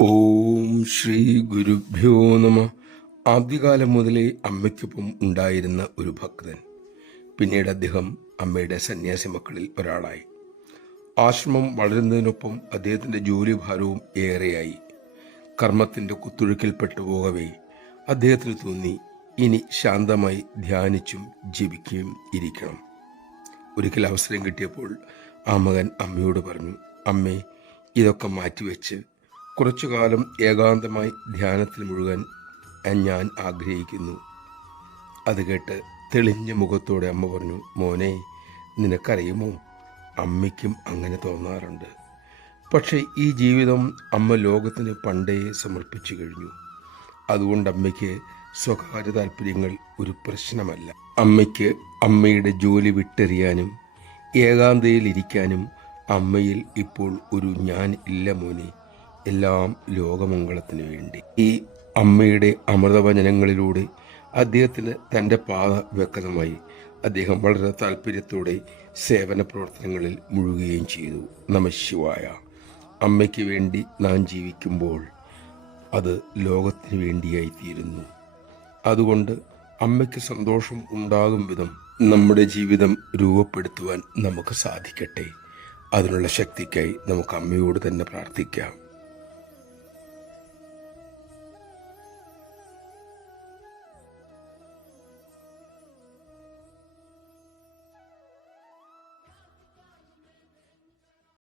ഓം ശ്രീ ഗുരുഭ്യോ നമ. ആദ്യകാലം മുതലേ അമ്മയ്ക്കൊപ്പം ഉണ്ടായിരുന്ന ഒരു ഭക്തൻ. പിന്നീട് അദ്ദേഹം അമ്മയുടെ സന്യാസി മക്കളിൽ ഒരാളായി. ആശ്രമം വളരുന്നതിനൊപ്പം അദ്ദേഹത്തിൻ്റെ ജോലിഭാരവും ഏറെയായി. കർമ്മത്തിൻ്റെ കുത്തൊഴുക്കിൽപ്പെട്ടു പോകവേ അദ്ദേഹത്തിന് തോന്നി, ഇനി ശാന്തമായി ധ്യാനിച്ചും ജപിക്കുകയും ഇരിക്കണം. ഒരിക്കൽ അവസരം കിട്ടിയപ്പോൾ ആ മകൻ അമ്മയോട് പറഞ്ഞു, അമ്മേ, ഇതൊക്കെ മാറ്റിവെച്ച് കുറച്ചു കാലം ഏകാന്തമായി ധ്യാനത്തിൽ മുഴുകാൻ ഞാൻ ആഗ്രഹിക്കുന്നു. അത് കേട്ട് തെളിഞ്ഞ മുഖത്തോടെ അമ്മ പറഞ്ഞു, മോനെ, നിനക്കറിയുമോ, അമ്മയ്ക്കും അങ്ങനെ തോന്നാറുണ്ട്. പക്ഷേ ഈ ജീവിതം അമ്മ ലോകത്തിന് പണ്ടേ സമർപ്പിച്ചു കഴിഞ്ഞു. അതുകൊണ്ട് അമ്മയ്ക്ക് സ്വകാര്യ താല്പര്യങ്ങൾ ഒരു പ്രശ്നമല്ല. അമ്മയ്ക്ക് അമ്മയുടെ ജോലി വിട്ടെറിയാനും ഏകാന്തതയിലിരിക്കാനും അമ്മയിൽ ഇപ്പോൾ ഒരു ഞാൻ ഇല്ല മോനെ. എല്ലാം ലോകമംഗളത്തിന് വേണ്ടി. ഈ അമ്മയുടെ അമൃതവചനങ്ങളിലൂടെ അദ്ദേഹത്തിന് തൻ്റെ പാത വ്യക്തമായി. അദ്ദേഹം വളരെ താല്പര്യത്തോടെ സേവന പ്രവർത്തനങ്ങളിൽ മുഴുകുകയും ചെയ്തു. നമഃശിവായ. അമ്മയ്ക്ക് വേണ്ടി നാം ജീവിക്കുമ്പോൾ അത് ലോകത്തിന് വേണ്ടിയായി തീരുന്നു. അതുകൊണ്ട് അമ്മയ്ക്ക് സന്തോഷം ഉണ്ടാകും വിധം നമ്മുടെ ജീവിതം രൂപപ്പെടുത്തുവാൻ നമുക്ക് സാധിക്കട്ടെ. അതിനുള്ള ശക്തിക്കായി നമുക്ക് അമ്മയോട് തന്നെ പ്രാർത്ഥിക്കാം.